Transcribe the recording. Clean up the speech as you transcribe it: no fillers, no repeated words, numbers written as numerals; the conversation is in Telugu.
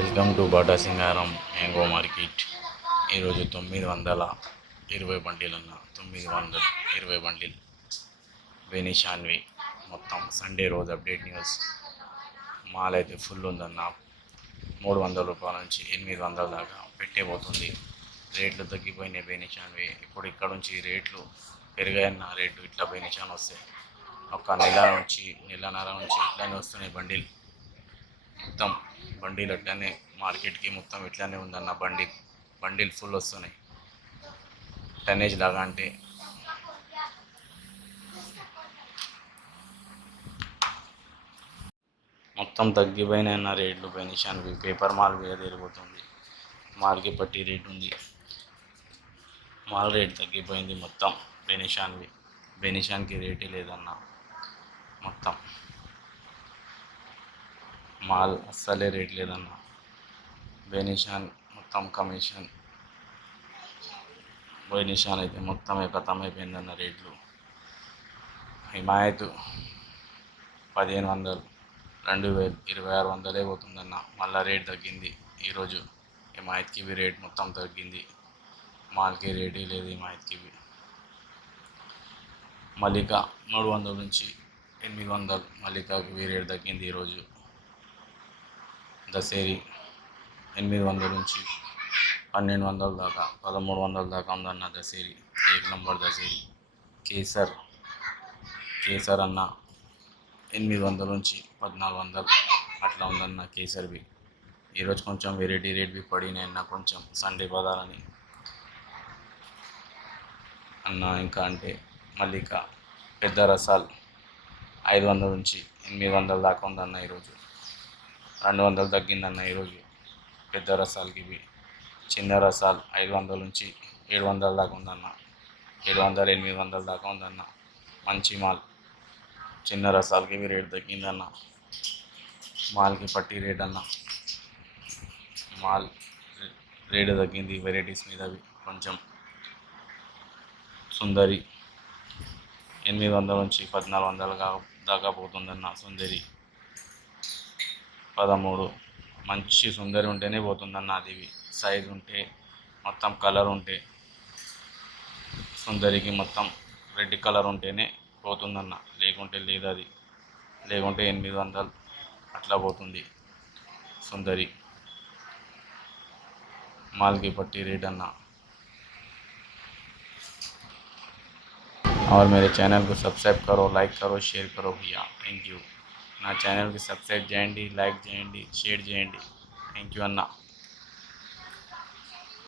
Welcome to Bata Singaram mango market. ఈరోజు 920 బండిలు అన్న, 920 బండిలు బెనిషాన్వి. మొత్తం సండే రోజు అప్డేట్ న్యూస్. మాల్ అయితే ఫుల్ ఉందన్న. 300 రూపాయల నుంచి 800 దాకా పెట్టేపోతుంది. రేట్లు తగ్గిపోయినాయి బెనిషాన్వి. ఇప్పుడు ఇక్కడ నుంచి రేట్లు పెరిగాయన్న. రేట్లు ఇట్లా బెనిషాన్ వస్తాయి. ఒక నెలన్నర నుంచి ఇట్లానే వస్తున్నాయి బండిలు. మొత్తం బండిలు అట్లనే మార్కెట్కి మొత్తం ఇట్లానే ఉందన్న. బండిలు ఫుల్ వస్తున్నాయి. టన్నేజ్ లాగా అంటే మొత్తం తగ్గిపోయినాయన్న రేట్లు బెనిషాన్వి. పేపర్ మాల్ మీద తిరుగుతుంది. మాల్కి పట్టి రేట్ ఉంది. మాల్ రేట్ తగ్గిపోయింది మొత్తం బెనిషాన్వి. బెనిషాన్కి రేటే లేదన్న. మొత్తం మాల్ అస్సలే రేట్ లేదన్న. బెనిషాన్ మొత్తం కమిషన్. బెనిషాన్ అయితే మొత్తం ఖతం అయిపోయిందన్న రేట్లు. హిమాయత్ 1500, 2000, 2600 పోతుందన్న. మళ్ళీ రేట్ తగ్గింది ఈరోజు. హిమాయత్కి రేట్ మొత్తం తగ్గింది. మాల్కి రేటే లేదు హిమాయత్కి. మల్లిక 300 నుంచి 800. మల్లికకి రేట్ తగ్గింది ఈరోజు. దసేరి 800 నుంచి 1200 దాకా, 1300 దాకా ఉందన్న దసేరి. 1 నంబర్ దసేరి. కేసర్ అన్న 800 నుంచి 1400 అట్లా ఉందన్న కేసర్వి. ఈరోజు కొంచెం వెరైటీ రేట్వి పడినాయి అన్న, కొంచెం సండే బజారని అన్న. ఇంకా అంటే మల్లిక పెద్ద రసాలు 500 నుంచి 800 దాకా ఉందన్న ఈరోజు. 200 తగ్గిందన్న ఈరోజు పెద్ద రసాలకి. ఇవి చిన్న రసాలు 500 నుంచి 700 దాకా ఉందన్న. 700, 800 దాకా ఉందన్న. మంచి మాల్. చిన్న రసాలకి ఇవి రేట్ తగ్గిందన్న. మాల్కి పట్టి రేట్ అన్న. మాల్ రేటు తగ్గింది వెరైటీస్ మీద. అవి కొంచెం సుందరి 800 నుంచి 1400 దాకా పోతుందన్న. సుందరి 13. మంచి సుందరి ఉంటేనే పోతుందన్న. అది సైజు ఉంటే, మొత్తం కలర్ ఉంటే, సుందరికి మొత్తం రెడ్ కలర్ ఉంటేనే పోతుందన్న. లేకుంటే లేదు. అది లేకుంటే 800 అట్లా పోతుంది సుందరి. మాల్కి పట్టి రేట్ అన్న. और मेरे चैनल को सब्सक्राइब करो, लाइक करो, షేర్ करो भैया. Thank you. నా ఛానల్కి సబ్స్క్రైబ్ చేయండి, లైక్ చేయండి, షేర్ చేయండి. థ్యాంక్ యూ అన్న.